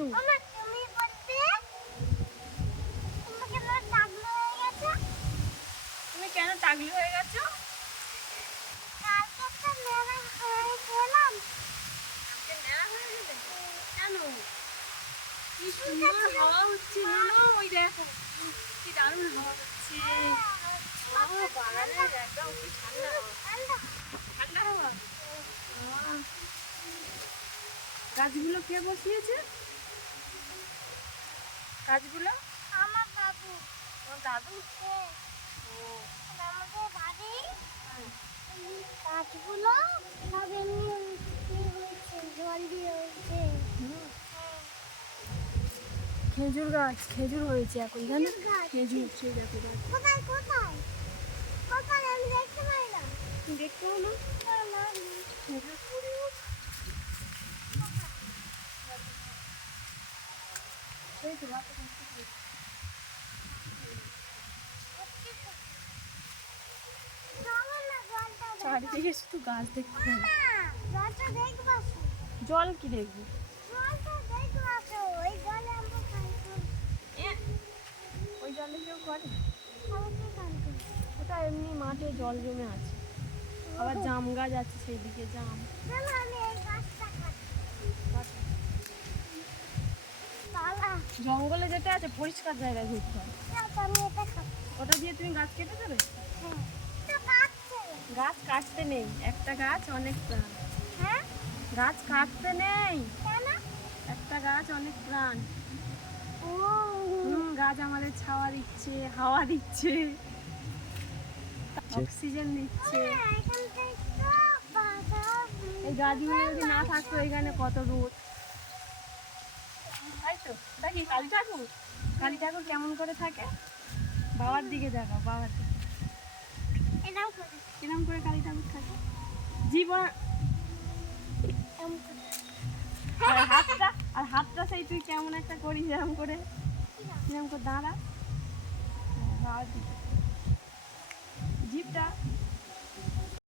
কিছু। তুমি বলতে তুমি কেন টাগলু হয়ে গেছো? তুমি কেন টাগলি হয়ে গেছো? কালকে তো মেলা হয়ে গেলাম। আজকে ন্যাড়া হয়ে গেলে? কেন? কি সুন্দর হাওয়া হচ্ছে না, ওই দেখো কি দারুণ হাওয়া হচ্ছে। বাগানের একদম কি ঠান্ডা হাওয়া, ঠান্ডা হাওয়া। গাছগুলো কে বসিয়েছে? গাছগুলো আমার বাবু তোমার দাদু? ও আমাদের বাড়ি গাছগুলো সব এমনি হয়েছে, জল দিয়ে হয়েছে। খেজুর গাছ, খেজুর হয়েছে এখন এখানে। খেজুর গাছ? খেজুর, সেই দেখো গাছ। কোথায় কোথায় কোথায় আমি দেখতে পাই না। দেখতে হলো খেজুর পড়েও সেই তো গাছে দেখতে পাই। চারিদিকে শুধু গাছ দেখতে হবে। জলটা দেখবা জল কি দেখবো? জলটা দেখবা ওই জলে আমরা খাই করি। ওই জলে কেউ করে? আমি কি খাই করি? ওটা এমনি মাঠে জল জমে আছে। আবার জাম গাছ আছে সেইদিকে, জাম। চলো আমি এই গাছটা কাটি। তালা জঙ্গলে যেটা আছে পরিষ্কার জায়গায় ঘুরতে হয়। আমি এটা খাবো। ওটা দিয়ে তুমি গাছ কেটে দেবে? হ্যাঁ এটা কাটছে। গাছ কাটতে নেই, একটা গাছ অনেক প্রাণ। হ্যাঁ গাছ কাটতে নেই, কেন? একটা গাছ অনেক প্রাণ। ও গাছ আমাদের ছাওয়া দিচ্ছে, হাওয়া দিচ্ছে, অক্সিজেন দিচ্ছে। এখান থেকে বাজার এই গাছগুলো যদি না থাকতো এখানে কত রোদ। তাই তো, দেখি কালী ঠাকুর, কালী ঠাকুর কেমন করে থাকে। বাবার দিকে দেখাও, বাবার দিকে এটাও করে কিরম করে কালী ঠাকুর থাকে। জীবন এরকম করে। আর হাতটা সেই তুই কেমন একটা করিস এরকম করে, কিরম করে দাঁড়া বাবার দিকে, জিভটা